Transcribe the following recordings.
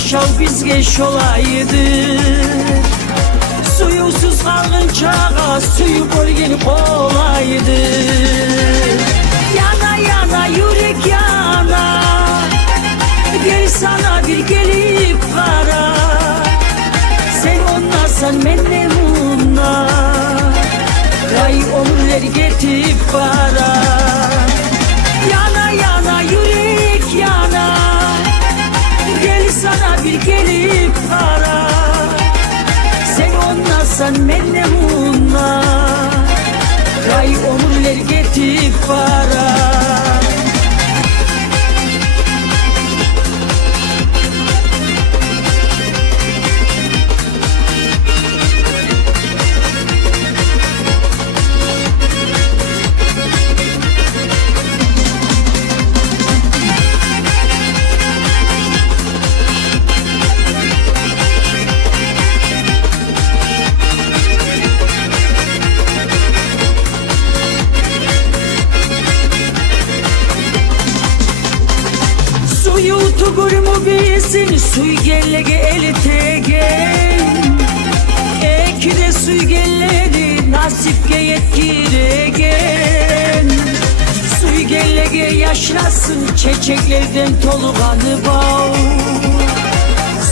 yaşav bizge şolaydı. Suyusuz kalınca suyu bölgeni kolaydı. Yana yana yürek yana, gel sana bir gelip kara. Sen onlasan menne munna, ray omurlar getip para. Yana yana yürek yana, gel sana bir gelip kara. Sen onlasan menne munna, ray omurlar getip para. Suyu tugur mu bilsin, suy gellege elitegen. Ekide suy gelleri nasipge yetkiregen. Suy gellege yaşlasın çiçeklerden toluğanı bağ.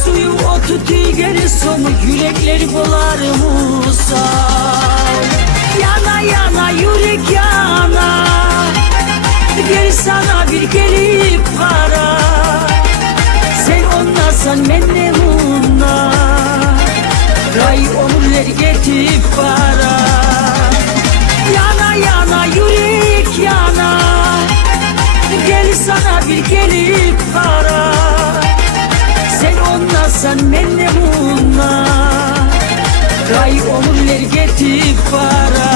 Suyu otu tigeri sonu yürekleri bolar musa. Yana yana yürek yana, gel sana bir gelip kara. Sen onlasan menne munna, ray omurlar getip para. Yana yana yürek yana, gel sana bir gelip kara. Sen onlasan menne munna, ray omurlar getip para.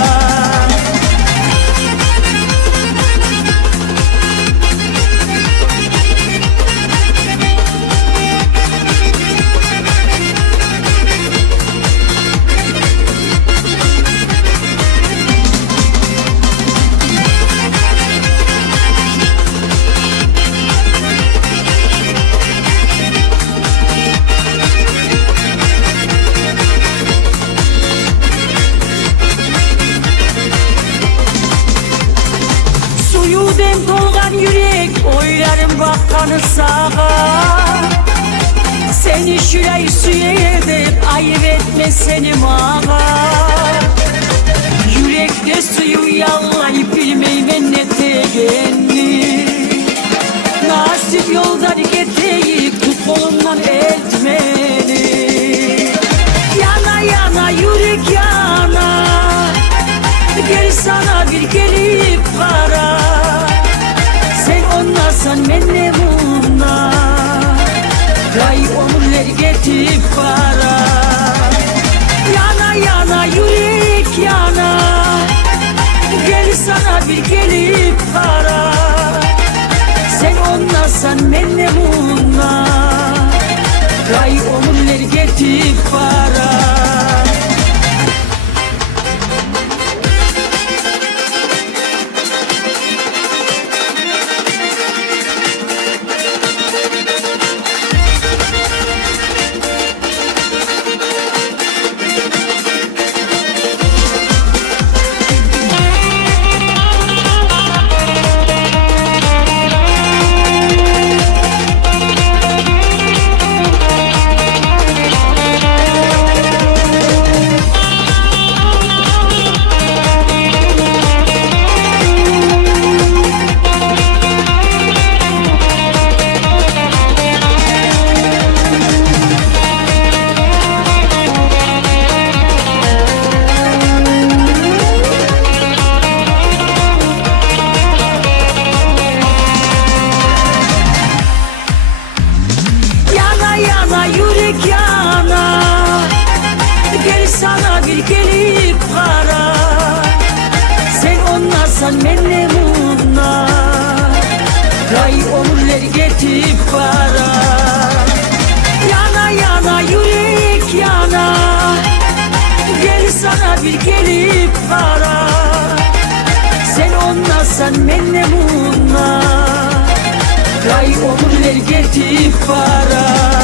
Dem dolgan yürek, oylarım bakkanı sağa. Seni şurayı suya edip ayıp etme seni mağa. Yürekte suyu yallayıp bilmey ben ne tegenli. Nasip yoldan geteyip tut kolumdan etmeni. Yana yana yürek yana, gel sana bir gelip kara. Sen onlasan menne munna, ray omurlar getip para. Yana yana yürek yana, gel sana bir gelip kara. Sen onlasan menne munna, ray omurlar getip para. sana bir gelip kara. Sen onlasan menne munna, ray omurlar getip para. Yana yana yürek yana, gel sana bir gelip kara. Sen onlasan menne munna, ray omurlar getip para.